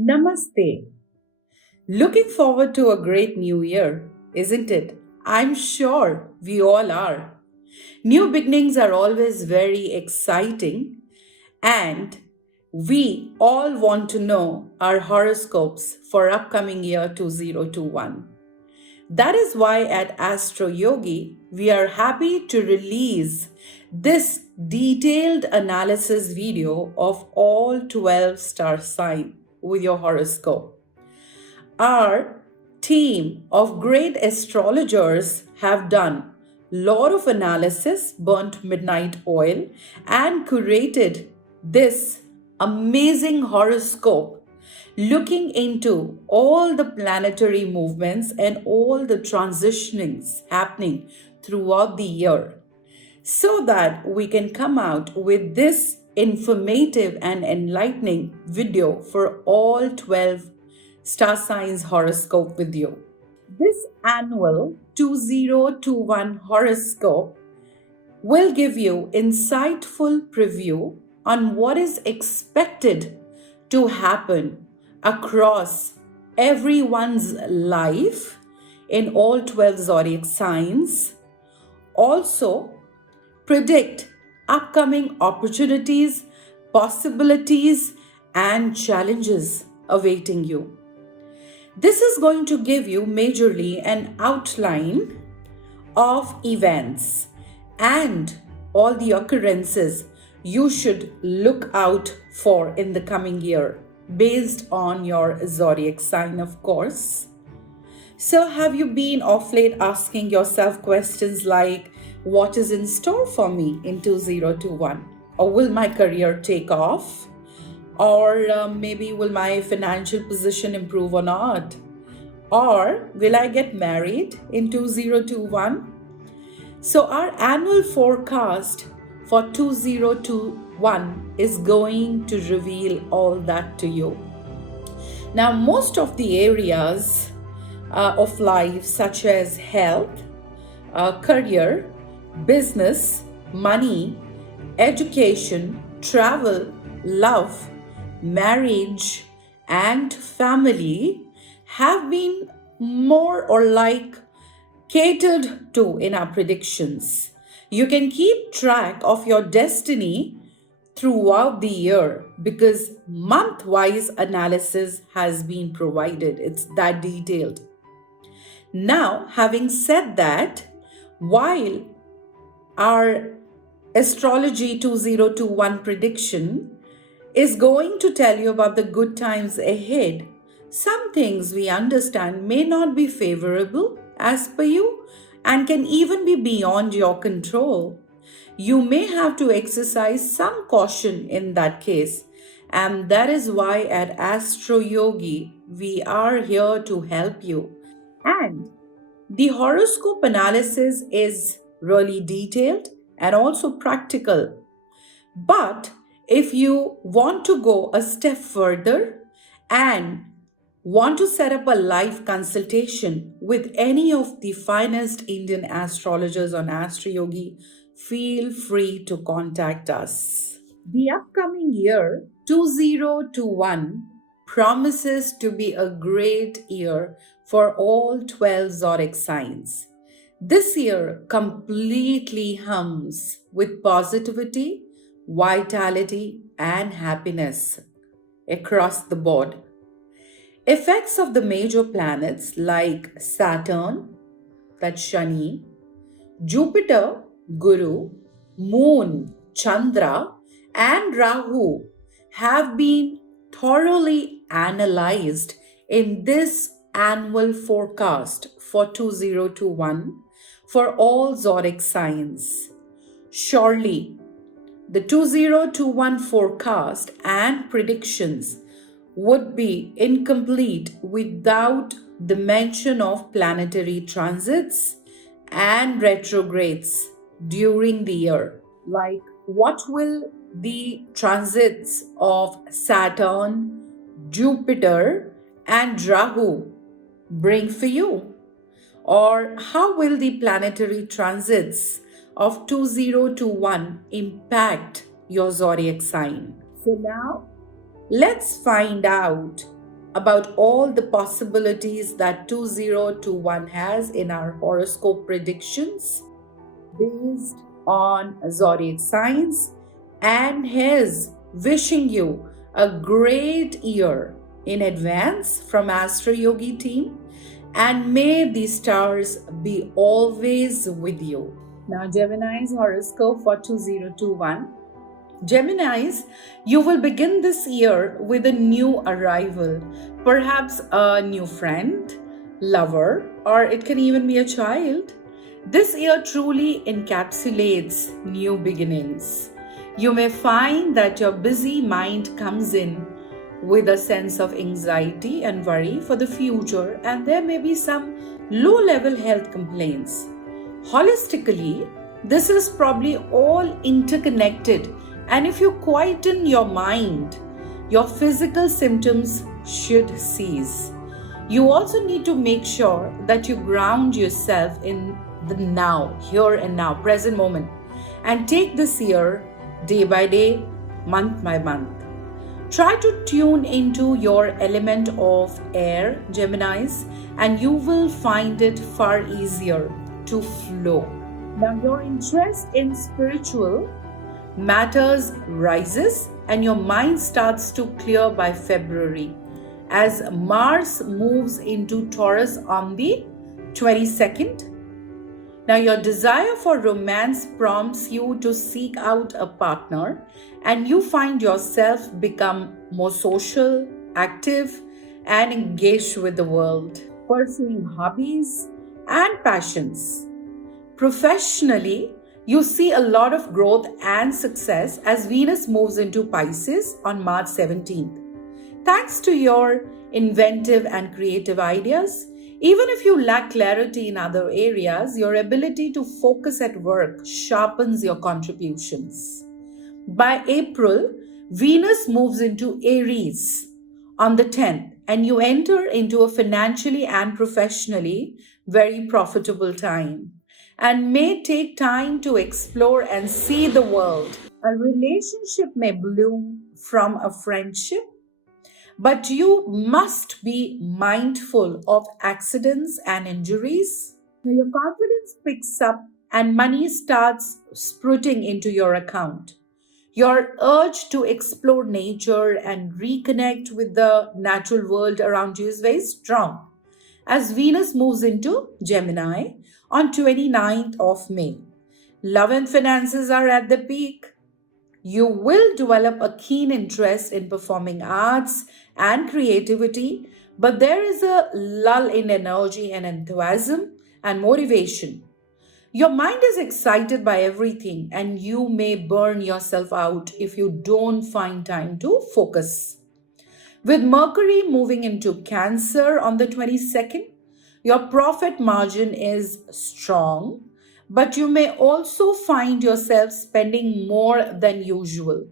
Namaste. Looking forward to a great new year, isn't it? I'm sure we all are. New beginnings are always very exciting, and we all want to know our horoscopes for upcoming year 2021. That is why at Astroyogi, we are happy to release this detailed analysis video of all 12 star sign with your horoscope. Our team of great astrologers have done lot of analysis, burnt midnight oil, and curated this amazing horoscope looking into all the planetary movements and all the transitionings happening throughout the year so that we can come out with this informative and enlightening video for all 12 star signs horoscope with you. This annual 2021 horoscope will give you insightful preview on what is expected to happen across everyone's life in all 12 zodiac signs. Also, predict upcoming opportunities, possibilities, and challenges awaiting you. This is going to give you majorly an outline of events and all the occurrences you should look out for in the coming year based on your zodiac sign, of course. So, have you been off late asking yourself questions like, what is in store for me in 2021? Or will my career take off? Or maybe will my financial position improve or not? Or will I get married in 2021? So, our annual forecast for 2021 is going to reveal all that to you. Now, most of the areas of life, such as health, career, business, money, education, travel, love, marriage, and family, have been more or like catered to in our predictions. You can keep track of your destiny throughout the year because month-wise analysis has been provided. It's that detailed. Now, having said that, while our Astrology 2021 prediction is going to tell you about the good times ahead, some things we understand may not be favorable as per you and can even be beyond your control. You may have to exercise some caution in that case, and that is why at Astroyogi we are here to help you. And the horoscope analysis is really detailed and also practical. But if you want to go a step further and want to set up a live consultation with any of the finest Indian astrologers on Astroyogi, feel free to contact us. The upcoming year 2021 promises to be a great year for all 12 zodiac signs. This year completely hums with positivity, vitality, and happiness across the board. Effects of the major planets like Saturn, that's Shani, Jupiter, Guru, Moon, Chandra, and Rahu have been thoroughly analyzed in this annual forecast for 2021 for all zodiac signs. Surely, the 2021 forecast and predictions would be incomplete without the mention of planetary transits and retrogrades during the year. Like, what will the transits of Saturn, Jupiter, and Rahu bring for you? Or how will the planetary transits of 2021 impact your zodiac sign? So now let's find out about all the possibilities that 2021 has in our horoscope predictions based on zodiac signs and his wishing you a great year in advance from Astroyogi team, and may the stars be always with you. Now, Gemini's horoscope for 2021. Geminis, you will begin this year with a new arrival, perhaps a new friend, lover, or it can even be a child. This year truly encapsulates new beginnings. You may find that your busy mind comes in with a sense of anxiety and worry for the future, and there may be some low level health complaints. Holistically, this is probably all interconnected, and if you quieten your mind, your physical symptoms should cease. You also need to make sure that you ground yourself in the now, here and now, present moment, and take this year day by day, month by month. Try to tune into your element of air, Geminis, and you will find it far easier to flow. Now, your interest in spiritual matters rises and your mind starts to clear by February as Mars moves into Taurus on the 22nd. Now, your desire for romance prompts you to seek out a partner, and you find yourself become more social, active, and engaged with the world, pursuing hobbies and passions. Professionally, you see a lot of growth and success as Venus moves into Pisces on March 17th. Thanks to your inventive and creative ideas, even if you lack clarity in other areas, your ability to focus at work sharpens your contributions. By April, Venus moves into Aries on the 10th, and you enter into a financially and professionally very profitable time, and may take time to explore and see the world. A relationship may bloom from a friendship, but you must be mindful of accidents and injuries. Now, your confidence picks up and money starts sprouting into your account. Your urge to explore nature and reconnect with the natural world around you is very strong as Venus moves into Gemini on 29th of May. Love and finances are at the peak. You will develop a keen interest in performing arts and creativity, but there is a lull in energy and enthusiasm and motivation. Your mind is excited by everything, and you may burn yourself out if you don't find time to focus. With Mercury moving into Cancer on the 22nd, your profit margin is strong, but you may also find yourself spending more than usual.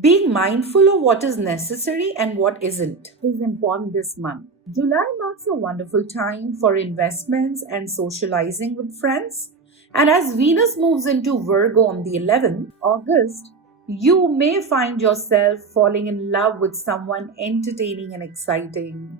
Being mindful of what is necessary and what isn't is important this month. July marks a wonderful time for investments and socializing with friends. And as Venus moves into Virgo on the 11th August, you may find yourself falling in love with someone entertaining and exciting.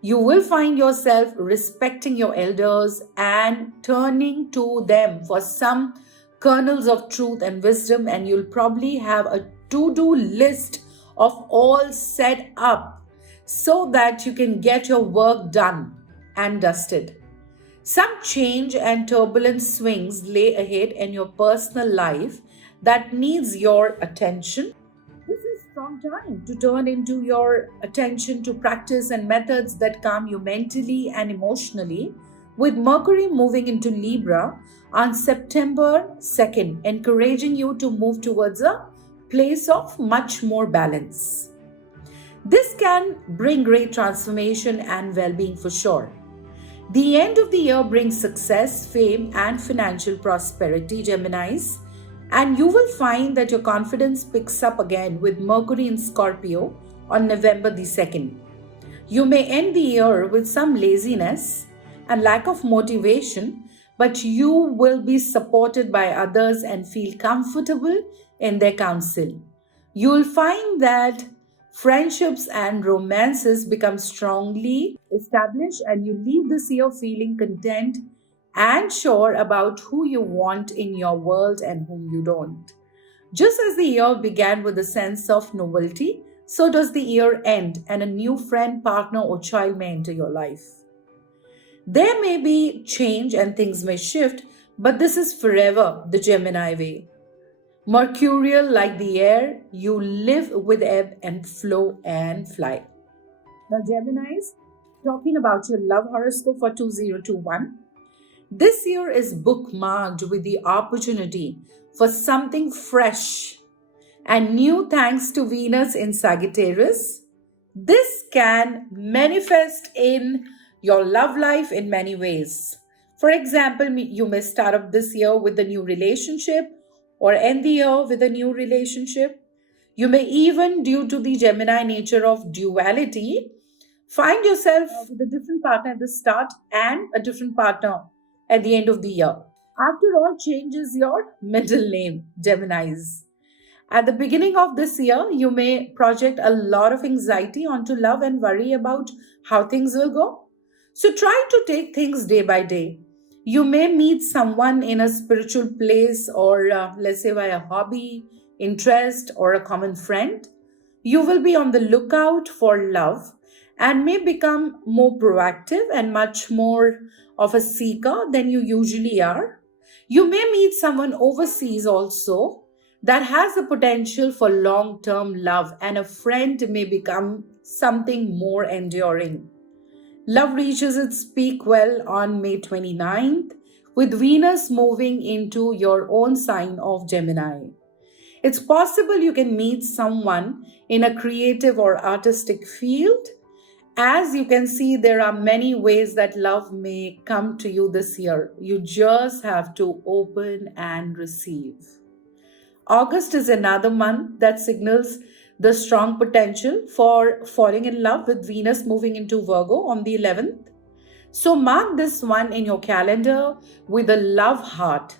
You will find yourself respecting your elders and turning to them for some kernels of truth and wisdom, and you'll probably have a to-do list of all set up so that you can get your work done and dusted. Some change and turbulent swings lay ahead in your personal life that needs your attention. This is a strong time to turn into your attention to practice and methods that calm you mentally and emotionally, with Mercury moving into Libra on September 2nd, encouraging you to move towards a place of much more balance. This can bring great transformation and well-being for sure. The end of the year brings success, fame, and financial prosperity, Geminis, and you will find that your confidence picks up again with Mercury in Scorpio on November the 2nd. You may end the year with some laziness and lack of motivation, but you will be supported by others and feel comfortable in their counsel. You will find that Friendships and romances become strongly established, and you leave this year feeling content and sure about who you want in your world and whom you don't. Just as the year began with a sense of novelty, so does the year end, and a new friend, partner, or child may enter your life. There may be change and things may shift, but this is forever the Gemini way. Mercurial like the air, you live with ebb and flow and fly. Now, Geminis, talking about your love horoscope for 2021. This year is bookmarked with the opportunity for something fresh and new thanks to Venus in Sagittarius. This can manifest in your love life in many ways. For example, you may start up this year with a new relationship or end the year with a new relationship. You may even, due to the Gemini nature of duality, find yourself with a different partner at the start and a different partner at the end of the year. After all, change is your middle name, Geminis. At the beginning of this year, you may project a lot of anxiety onto love and worry about how things will go. So try to take things day by day. You may meet someone in a spiritual place or, let's say, by a hobby, interest, or a common friend. You will be on the lookout for love and may become more proactive and much more of a seeker than you usually are. You may meet someone overseas also that has the potential for long term love, and a friend may become something more enduring. Love reaches its peak well on May 29th, with Venus moving into your own sign of Gemini. It's possible you can meet someone in a creative or artistic field. As you can see, there are many ways that love may come to you this year. You just have to open and receive. August is another month that signals the strong potential for falling in love with Venus moving into Virgo on the 11th. So mark this one in your calendar with a love heart.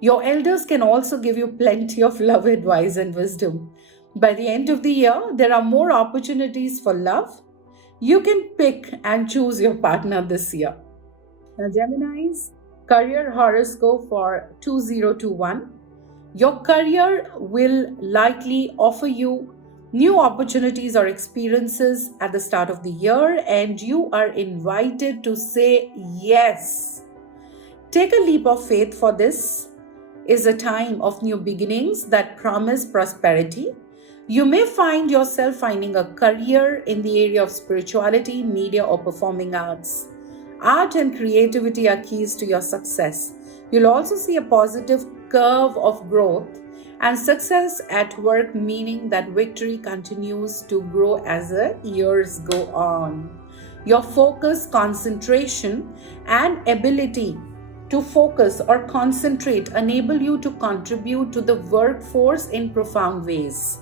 Your elders can also give you plenty of love advice and wisdom. By the end of the year, there are more opportunities for love. You can pick and choose your partner this year. Now, Gemini's career horoscope for 2021. Your career will likely offer you new opportunities or experiences at the start of the year, and you are invited to say yes. Take a leap of faith, for this is a time of new beginnings that promise prosperity. You may find yourself finding a career in the area of spirituality, media, or performing arts. Art and creativity are keys to your success. You'll also see a positive curve of growth and success at work, meaning that victory continues to grow as the years go on. Your focus, concentration, and ability to focus or concentrate enable you to contribute to the workforce in profound ways.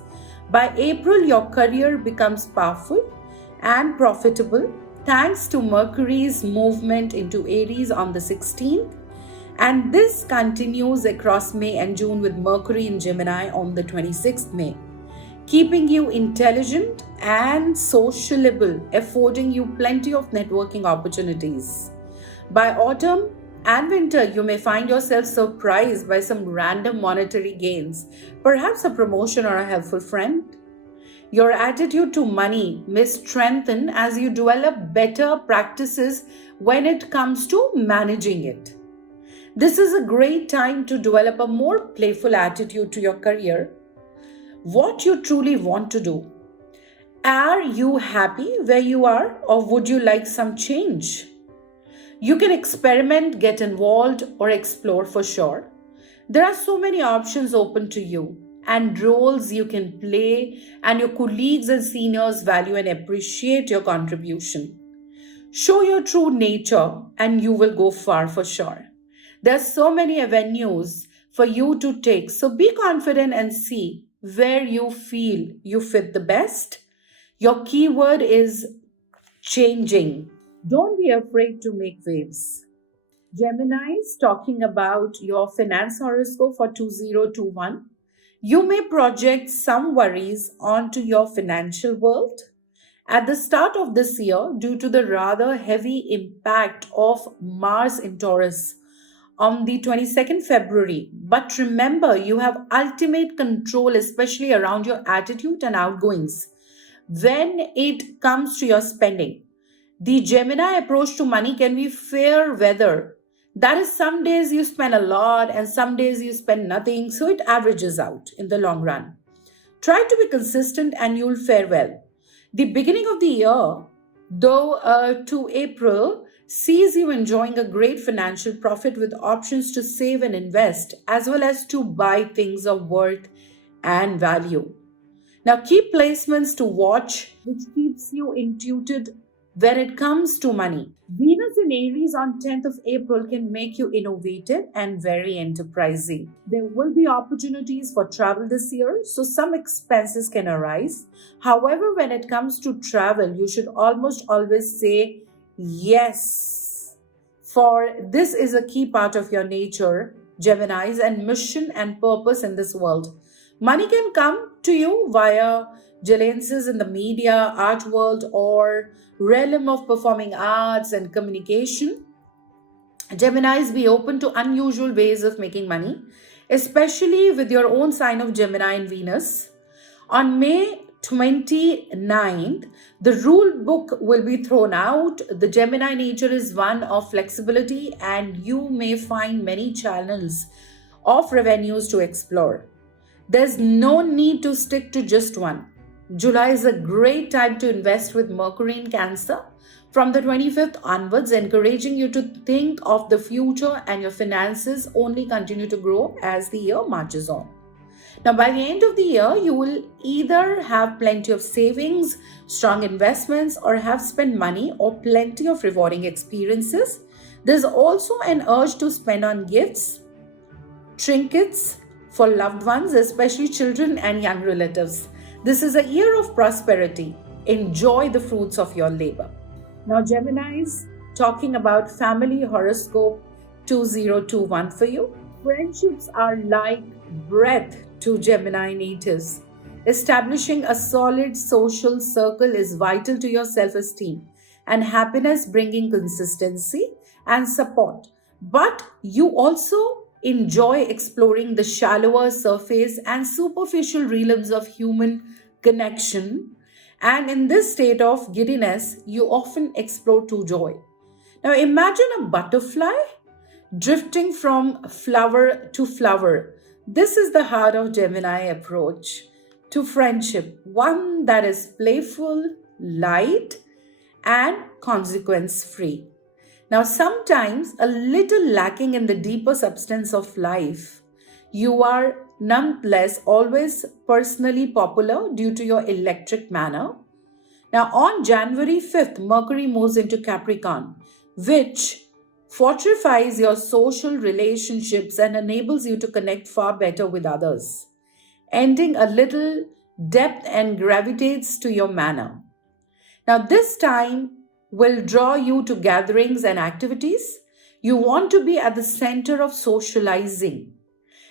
By April, your career becomes powerful and profitable thanks to Mercury's movement into Aries on the 16th. And this continues across May and June with Mercury in Gemini on the 26th May, keeping you intelligent and sociable, affording you plenty of networking opportunities. By autumn and winter, you may find yourself surprised by some random monetary gains, perhaps a promotion or a helpful friend. Your attitude to money may strengthen as you develop better practices when it comes to managing it. This is a great time to develop a more playful attitude to your career. What you truly want to do. Are you happy where you are, or would you like some change? You can experiment, get involved, or explore for sure. There are so many options open to you and roles you can play, and your colleagues and seniors value and appreciate your contribution. Show your true nature and you will go far for sure. There's so many avenues for you to take, so be confident and see where you feel you fit the best. Your keyword is changing. Don't be afraid to make waves. Gemini is talking about your finance horoscope for 2021. You may project some worries onto your financial world at the start of this year due to the rather heavy impact of Mars in Taurus on the 22nd February. But remember, you have ultimate control, especially around your attitude and outgoings when it comes to your spending. The Gemini approach to money can be fair weather. That is, some days you spend a lot and some days you spend nothing, so it averages out in the long run. Try to be consistent and you'll fare well. The beginning of the year, though, to April, sees you enjoying a great financial profit with options to save and invest, as well as to buy things of worth and value. Now, key placements to watch, which keeps you intuited when it comes to money. Venus in Aries on 10th of April can make you innovative and very enterprising. There will be opportunities for travel this year, so some expenses can arise. However, when it comes to travel, you should almost always say yes, for this is a key part of your nature, Geminis, and mission and purpose in this world. Money can come to you via alliances in the media, art world, or realm of performing arts and communication. Geminis, be open to unusual ways of making money, especially with your own sign of Gemini and Venus. On May 29th, the rule book will be thrown out. The Gemini nature is one of flexibility, and you may find many channels of revenues to explore. There's no need to stick to just one. July is a great time to invest with Mercury in Cancer from the 25th onwards, encouraging you to think of the future, and your finances only continue to grow as the year marches on. Now, by the end of the year, you will either have plenty of savings, strong investments, or have spent money or plenty of rewarding experiences. There's also an urge to spend on gifts, trinkets for loved ones, especially children and young relatives. This is a year of prosperity. Enjoy the fruits of your labor. Now, Geminis, talking about Family Horoscope 2021 for you. Friendships are like breath to Gemini natives. Establishing a solid social circle is vital to your self esteem and happiness, bringing consistency and support. But you also enjoy exploring the shallower surface and superficial realms of human connection. And in this state of giddiness, you often explore true joy. Now, imagine a butterfly drifting from flower to flower. This is the heart of Gemini approach to friendship, one that is playful, light, and consequence free. Now, sometimes a little lacking in the deeper substance of life, you are nonetheless always personally popular due to your electric manner. Now, on January 5th, Mercury moves into Capricorn, which fortifies your social relationships and enables you to connect far better with others, ending a little depth and gravitates to your manner. Now, this time will draw you to gatherings and activities. You want to be at the center of socializing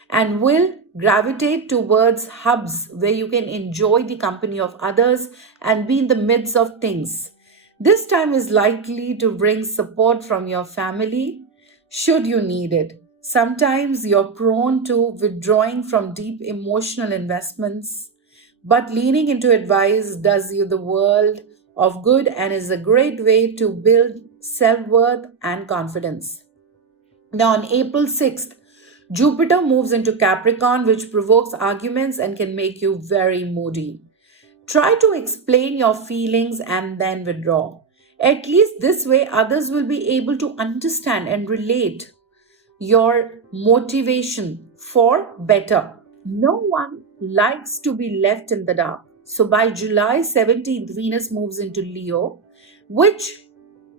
and will gravitate towards hubs where you can enjoy the company of others and be in the midst of things. This time is likely to bring support from your family should you need it. Sometimes you're prone to withdrawing from deep emotional investments, but leaning into advice does you the world of good and is a great way to build self worth and confidence. Now, on April 6th, Jupiter moves into Capricorn, which provokes arguments and can make you very moody. Try to explain your feelings and then withdraw. At least this way, others will be able to understand and relate your motivation for better. No one likes to be left in the dark. So by July 17th, Venus moves into Leo, which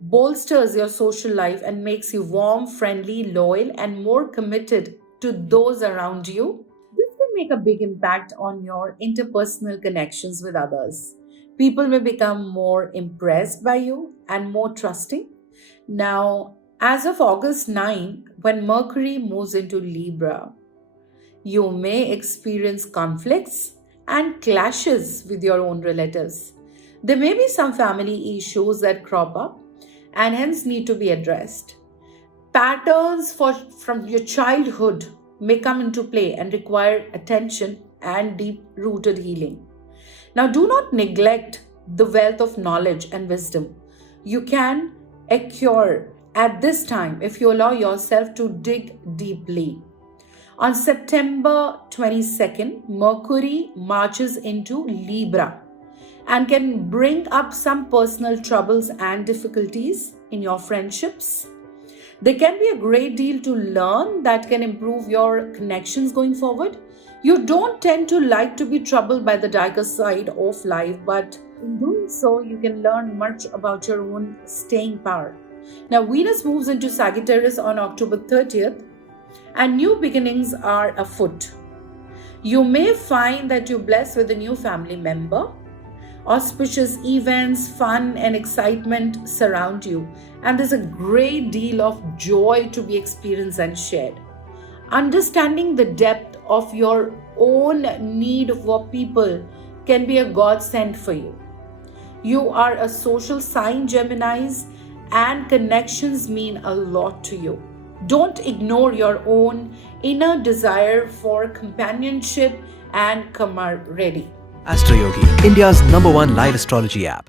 bolsters your social life and makes you warm, friendly, loyal, and more committed to those around you. This can make a big impact on your interpersonal connections with others. People may become more impressed by you and more trusting. Now, as of August 9, when Mercury moves into Libra, You may experience conflicts and clashes with your own relatives. There may be some family issues that crop up and hence need to be addressed. From your childhood may come into play and require attention and deep rooted healing. Now, do not neglect the wealth of knowledge and wisdom you can acquire at this time if you allow yourself to dig deeply. On September 22nd, Mercury marches into Libra and can bring up some personal troubles and difficulties in your friendships. There can be a great deal to learn that can improve your connections going forward. You don't tend to like to be troubled by the darker side of life, but in doing so, you can learn much about your own staying power. Now, Venus moves into Sagittarius on October 30th, and new beginnings are afoot. You may find that you're blessed with a new family member. Auspicious events, fun, and excitement surround you, and there's a great deal of joy to be experienced and shared. Understanding the depth of your own need for people can be a godsend for you. You are a social sign, Geminis, and connections mean a lot to you. Don't ignore your own inner desire for companionship and camaraderie. Astroyogi, India's #1 live astrology app.